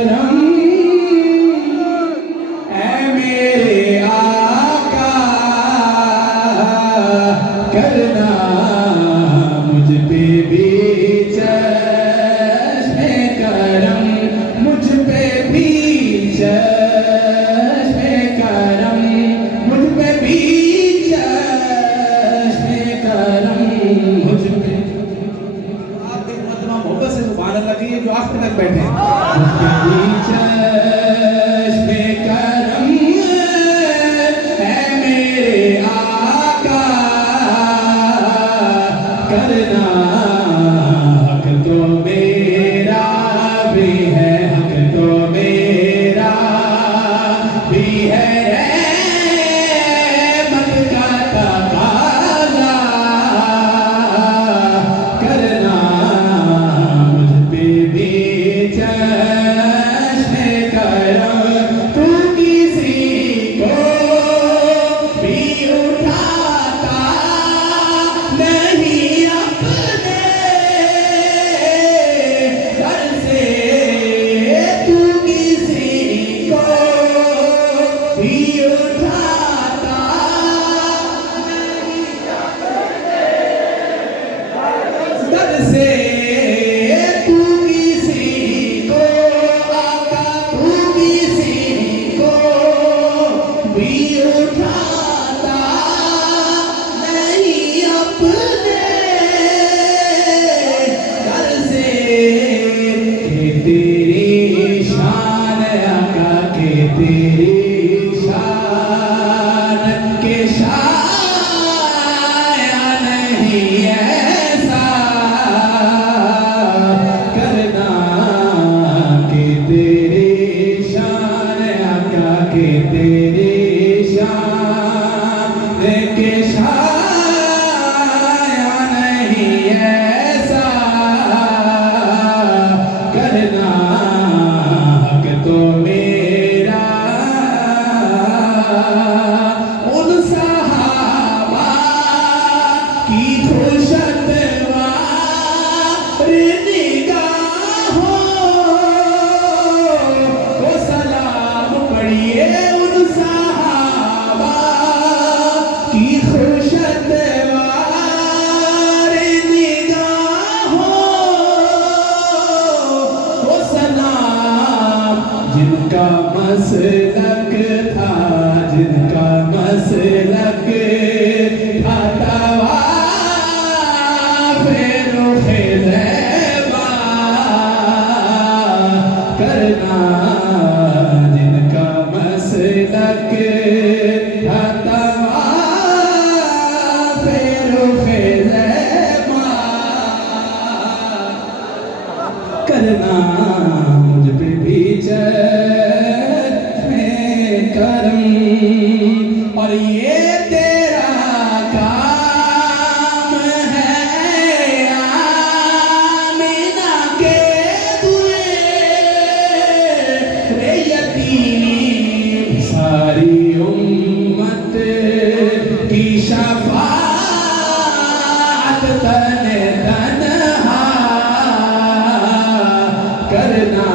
करम ऐ मेरे आका करना मुझ पे भी चश्मे करम, मुझ पे भी चश्मे करम, मुझ पे भी चश्मे करम, मुझ पे। आप एक मरतबा मोहब्बत से सुभान अल्लाह कहिए जो आखिर तक बैठे हैं। मुझ पे भी चश्मे करम है मेरे आका करना, हक तो मेरा भी है, हक तो मेरा भी है, रहमत का तकाज़ा करना, मुझ पे भी चश्मे करम। तू किसी को भी उठाता नहीं अपने घर से, तू किसी को भी उठाता नहीं दर से, तू किसी को आका, तू किसी को भी उठाता नहीं अपने घर से। के तेरी शान आका, के तेरी शान के शाया नहीं ऐसा करना, के तेरी शान आका, के तेरी शान के शाया नहीं ऐसा करना, हक तो मेरा उन सहाबा की खुशतवार निगाहों को सलाम पढ़िए, उन सहाबा की खुशतवार निगाहों को सलाम, जिनका मसलक था, जिनका मसलक था तवाफ़े रुख़े ज़ैबा करना, जिनका मसलक था तवाफ़े रुख़े ज़ैबा करना, मुझ पे भी चश्मे करम। और ये तेरा काम है आमिना के दुए रे यतीम, सारी उम्मत की शफाअत तने तन्हा करना,